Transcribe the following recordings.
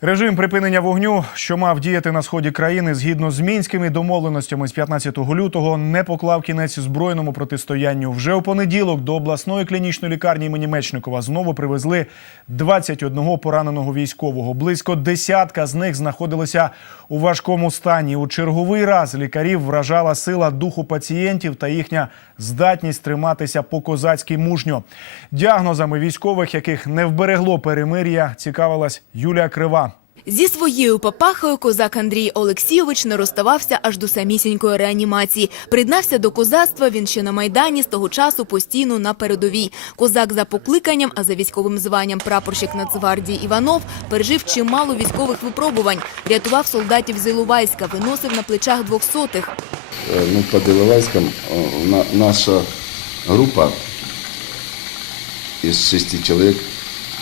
Режим припинення вогню, що мав діяти на сході країни згідно з мінськими домовленостями з 15 лютого, не поклав кінець збройному протистоянню. Вже у понеділок до обласної клінічної лікарні імені Мечникова знову привезли 21 пораненого військового. Близько десятка з них знаходилися у важкому стані. У черговий раз лікарів вражала сила духу пацієнтів та їхня здатність триматися по-козацьки мужньо. Діагнозами військових, яких не вберегло перемир'я, цікавилась Юлія Крива. Зі своєю папахою козак Андрій Олексійович не розставався аж до самісінької реанімації. Приєднався до козацтва він ще на Майдані з того часу постійно на передовій. Козак за покликанням, а за військовим званням прапорщик Нацгвардії Іванов пережив чимало військових випробувань. Рятував солдатів з Іловайська, виносив на плечах двохсотих. Э, ну, под Иловайском э, наша группа из шести человек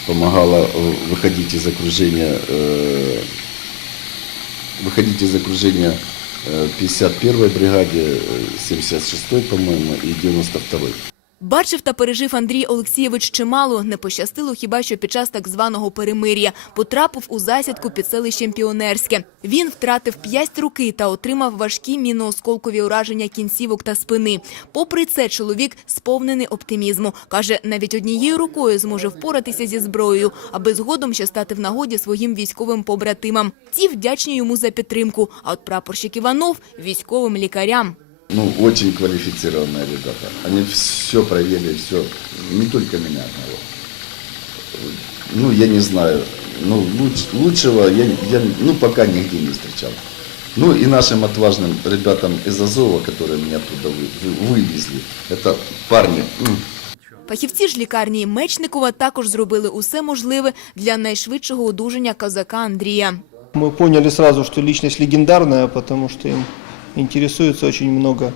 помогала э, выходить из окружения, э, выходить из окружения э, 51-й бригаде, э, 76-й, по-моему, и 92-й. Бачив та пережив Андрій Олексійович чимало. Не пощастило хіба що під час так званого перемир'я. Потрапив у засідку під селищем Піонерське. Він втратив п'ять руки та отримав важкі міноосколкові ураження кінцівок та спини. Попри це, чоловік сповнений оптимізму. Каже, навіть однією рукою зможе впоратися зі зброєю, аби згодом ще стати в нагоді своїм військовим побратимам. Ті вдячні йому за підтримку. А от прапорщик Іванов – військовим лікарям Ну, очень квалифицированные ребята. Они все проверили, все, не только меня одного. Ну, я не знаю, ну, луч- лучшего я, я ну, пока нигде не встречал. Ну, и нашим отважным ребятам из Азова, которые меня оттуда вы- вы- вывезли, это парни, м, Фахівці ж лікарні Мечникова також зробили усе можливе для найшвидшого одужання козака Андрія. Мы поняли сразу, что личность легендарная, потому что им интересуется очень много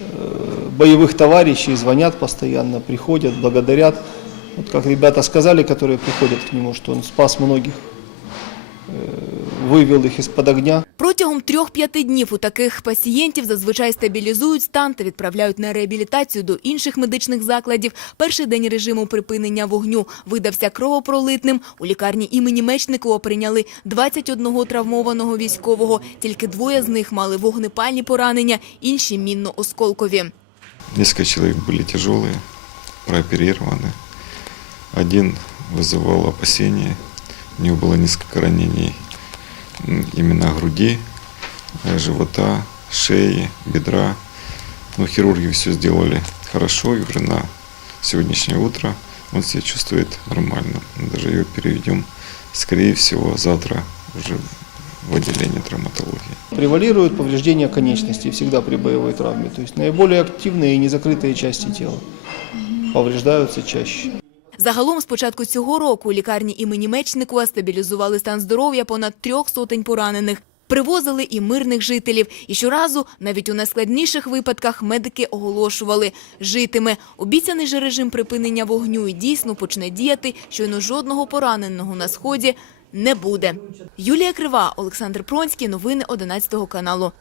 э, боевых товарищей, звонят постоянно, приходят, благодарят. Вот как ребята сказали, которые приходят к нему, что он спас многих, э, вывел их из-под огня. Протягом трьох-п'яти днів у таких пацієнтів зазвичай стабілізують стан та відправляють на реабілітацію до інших медичних закладів. Перший день режиму припинення вогню видався кровопролитним. У лікарні імені Мечникова прийняли 21 травмованого військового. Тільки двоє з них мали вогнепальні поранення, інші мінно-осколкові. Несколько человек были тяжелые, прооперированы. Один вызывал опасения. У него было несколько ранений именно груди, э, живота, шеи, бедра. Но хирурги все сделали хорошо, и уже на сегодняшнее утро он себя чувствует нормально. Даже его переведем, скорее всего, завтра уже в отделение травматологии. Превалируют повреждения конечностей всегда при боевой травме. То есть наиболее активные и незакрытые части тела повреждаются чаще. Загалом з початку цього року лікарні імені Мечникова стабілізували стан здоров'я понад трьох сотень поранених. Привозили і мирних жителів. І щоразу, навіть у найскладніших випадках, медики оголошували – житиме. Обіцяний же режим припинення вогню і дійсно почне діяти, щойно жодного пораненого на Сході не буде. Юлія Крива, Олександр Пронський. Новини 11 каналу.